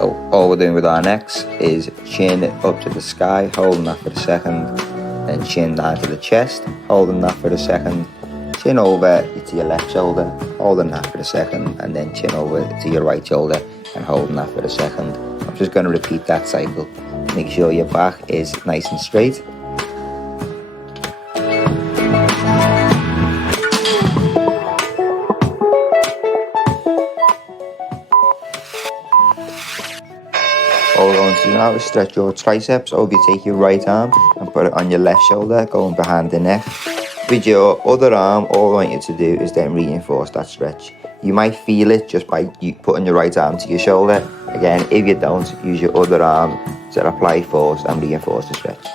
So all we're doing with our necks is chin up to the sky, holding that for a second, then chin down to the chest, holding that for a second, chin over to your left shoulder, holding that for a second, and then chin over to your right shoulder and holding that for a second. I'm just going to repeat that cycle. Make sure your back is nice and straight. All we're going to do now is stretch your triceps. Or if you take your right arm and put it on your left shoulder, going behind the neck. With your other arm, all I want you to do is then reinforce that stretch. You might feel it just by putting your right arm to your shoulder. Again, if you don't, use your other arm to apply force and reinforce the stretch.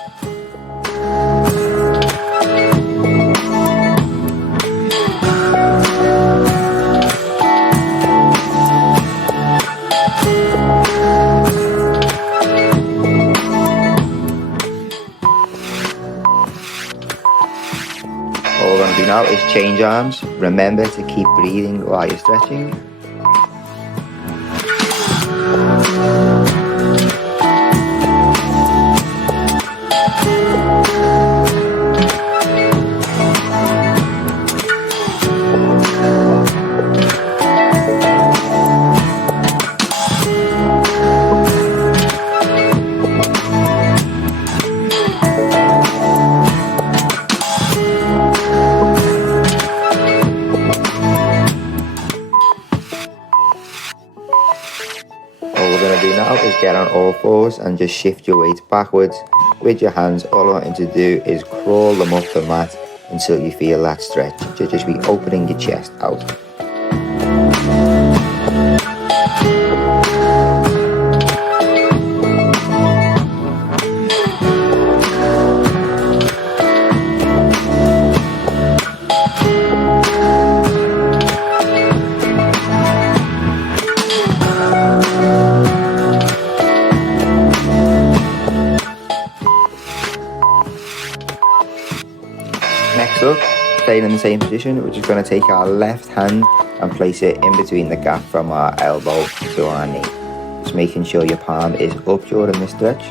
All we're going to do now is change arms. Remember to keep breathing while you're stretching. All we're going to do now is get on all fours and just shift your weight backwards with your hands. All I want you to do is crawl them up the mat until you feel that stretch. So just be opening your chest out. Next up, staying in the same position, we're just going to take our left hand and place it in between the gap from our elbow to our knee. Just making sure your palm is up during this stretch.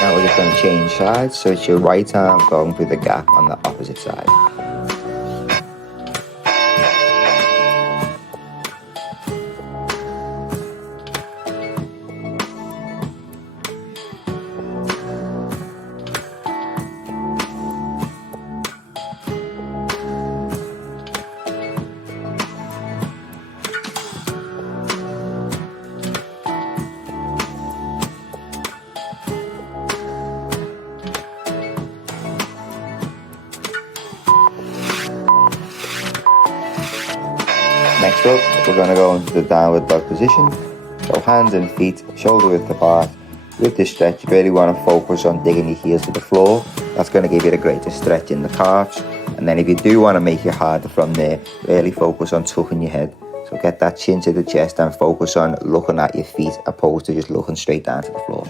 Now we're just going to change sides, so it's your right arm going through the gap on the opposite side. Next up, we're going to go into the downward dog position. So hands and feet shoulder width apart. With this stretch, you really want to focus on digging your heels to the floor. That's going to give you the greatest stretch in the calves. And then if you do want to make it harder from there, really focus on tucking your head. So get that chin to the chest and focus on looking at your feet opposed to just looking straight down to the floor.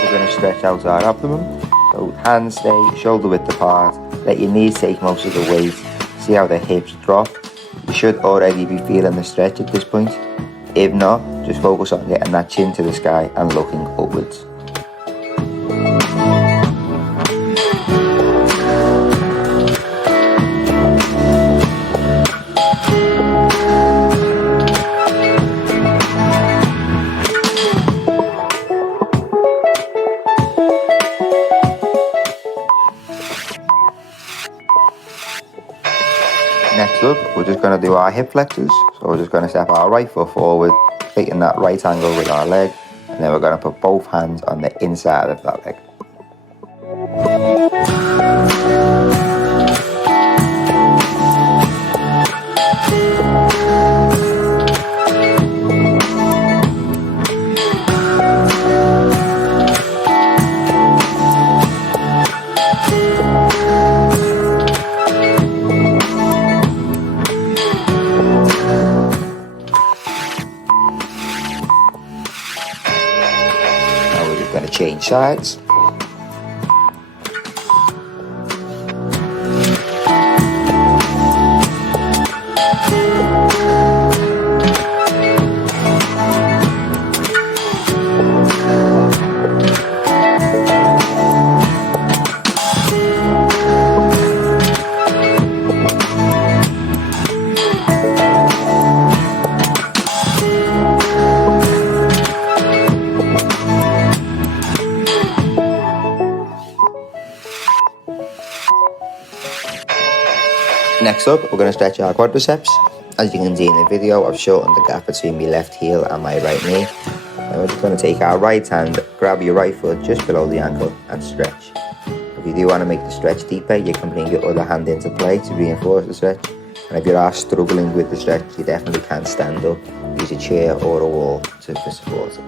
We're going to stretch out our abdomen. So hands stay shoulder width apart. Let your knees take most of the weight. See how the hips drop. You should already be feeling the stretch at this point. If not, just focus on getting that chin to the sky and looking upwards. Next up, we're just going to do our hip flexors. So we're just going to step our right foot forward, taking that right angle with our leg, And then we're going to put both hands on the inside of that leg. Now we're just going to change sides. Next up, we're going to stretch our quadriceps. As you can see in the video, I've shortened the gap between my left heel and my right knee. And we're just going to take our right hand, grab your right foot just below the ankle and stretch. If you do want to make the stretch deeper, you can bring your other hand into play to reinforce the stretch. And if you are struggling with the stretch, you definitely can stand up, use a chair or a wall for support.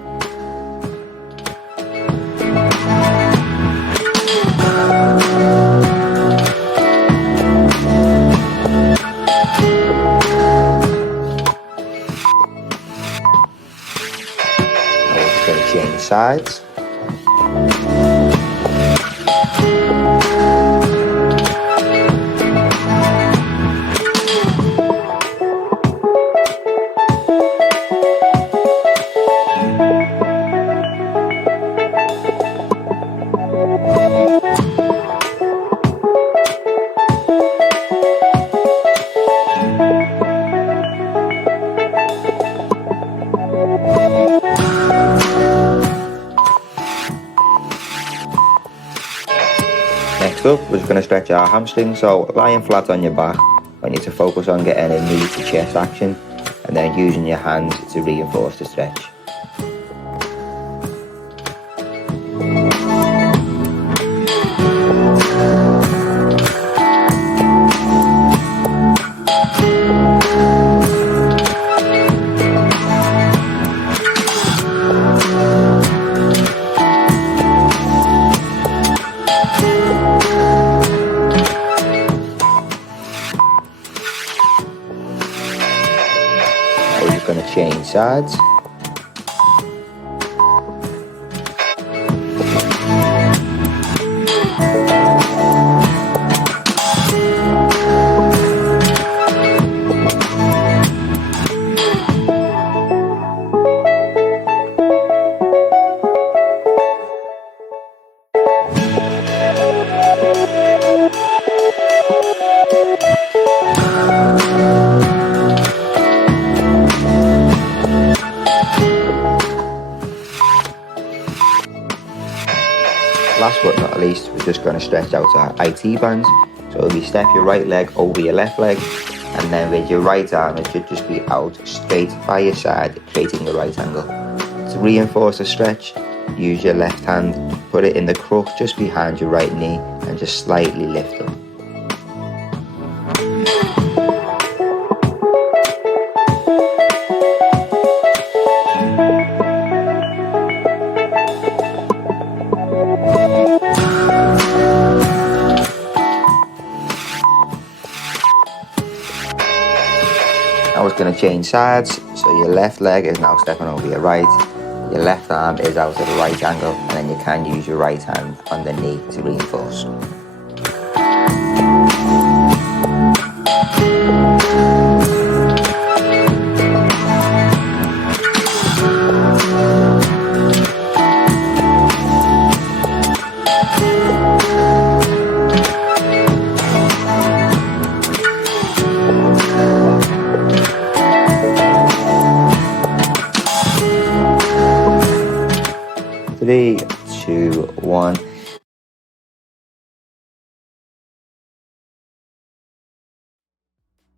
Going to change sides. Next up, we're just going to stretch our hamstrings. So lying flat on your back, I need to focus on getting a knee to chest action and then using your hands to reinforce the stretch. We're just going to change sides. Last but not least, we're just going to stretch out our IT bands. So if you step your right leg over your left leg, and then with your right arm, it should just be out straight by your side, creating a right angle. To reinforce the stretch, use your left hand, put it in the crook just behind your right knee, and just slightly lift up. Now it's going to change sides, so your left leg is now stepping over your right, your left arm is out at a right angle, and then you can use your right hand on the knee to reinforce.